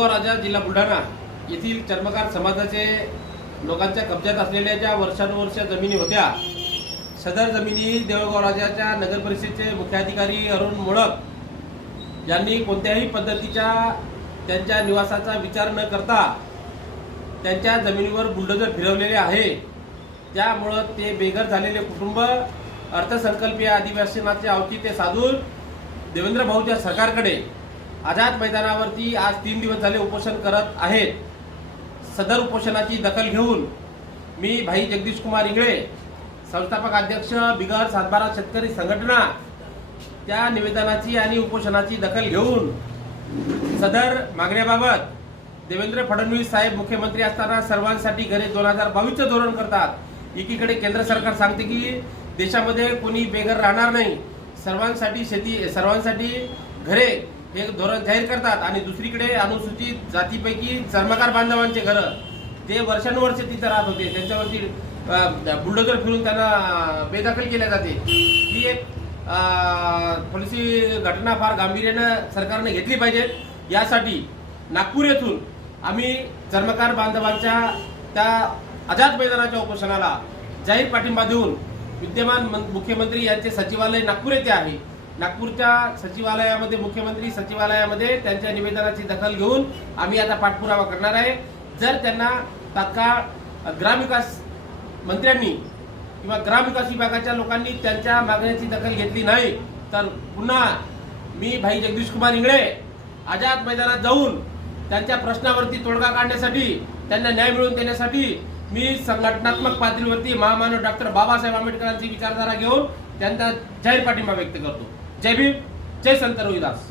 देऊळगाव राजा जिल्हा बुलढाणा येथील चर्मकार समाजाचे लोकांच्या कब्जात असलेल्या ज्या वर्षानुवर्ष जमिनी होत्या, सदर जमिनी देऊळगाव राजाच्या नगर परिषदेचे मुख्याधिकारी अरुण मोडक यांनी कोणत्याही पद्धतीच्या त्यांच्या निवासाचा विचार न करता त्यांच्या जमिनीवर बुलडोजर फिरवलेले आहे। त्यामुळे ते बेघर झालेले कुटुंब अर्थसंकल्पीय अधिवेशनाचे औचित्य साधून देवेंद्र भाऊच्या सरकारकडे आझाद मैदानावरती आज 3 दिवस झाले उपोषण करत आहेत। सदर उपोषणाची दखल घेऊन मी भाई जगदीश कुमार इंगळे, संस्थापक अध्यक्ष बिगर सातबारा शेतकरी संघटना, त्या निवेदनाची आणि उपोषणाची दखल घेऊन सदर मागण्याबाबत देवेंद्र फडणवीस साहेब मुख्यमंत्री असताना सर्वांसाठी घरे 2022चं धोरण करतात। एकीकडे केंद्र सरकार सांगते की देशामध्ये कोणी बेघर राहणार नाही, सर्वांसाठी शेती, सर्वांसाठी घरे हे धोरण जाहीर करतात, आणि दुसरीकडे अनुसूचित जातीपैकी चर्मकार बांधवांचे घर ते वर्षानुवर्ष तिथे राहत होते, त्यांच्यावरती बुलडोजर फिरून त्यांना बेदखल केल्या जाते। ही एक थोडीशी घटना फार गांभीर्यानं सरकारने घेतली पाहिजे। यासाठी नागपूर येथून आम्ही चर्मकार बांधवांच्या त्या आझाद मैदानाच्या उपोषणाला जाहीर पाठिंबा देऊन विद्यमान मुख्यमंत्री यांचे सचिवालय नागपूर येथे आहे, नागपूरच्या सचिवालयामध्ये, मुख्यमंत्री सचिवालयामध्ये त्यांच्या निवेदनाची दखल घेऊन आम्ही आता पाठपुरावा करणार आहे। जर त्यांना तात्काळ ग्रामविकास मंत्र्यांनी किंवा ग्रामविकास विभागाच्या लोकांनी त्यांच्या मागण्याची दखल घेतली नाही तर पुन्हा मी भाई जगदीश कुमार इंगळे आझाद मैदानात जाऊन त्यांच्या प्रश्नावरती तोडगा काढण्यासाठी, त्यांना न्याय मिळवून देण्यासाठी मी संघटनात्मक पातळीवरती महामानव डॉक्टर बाबासाहेब आंबेडकरांची विचारधारा घेऊन त्यांचा जाहीर पाठिंबा व्यक्त करतो। जय भीम, जय संत रविदास।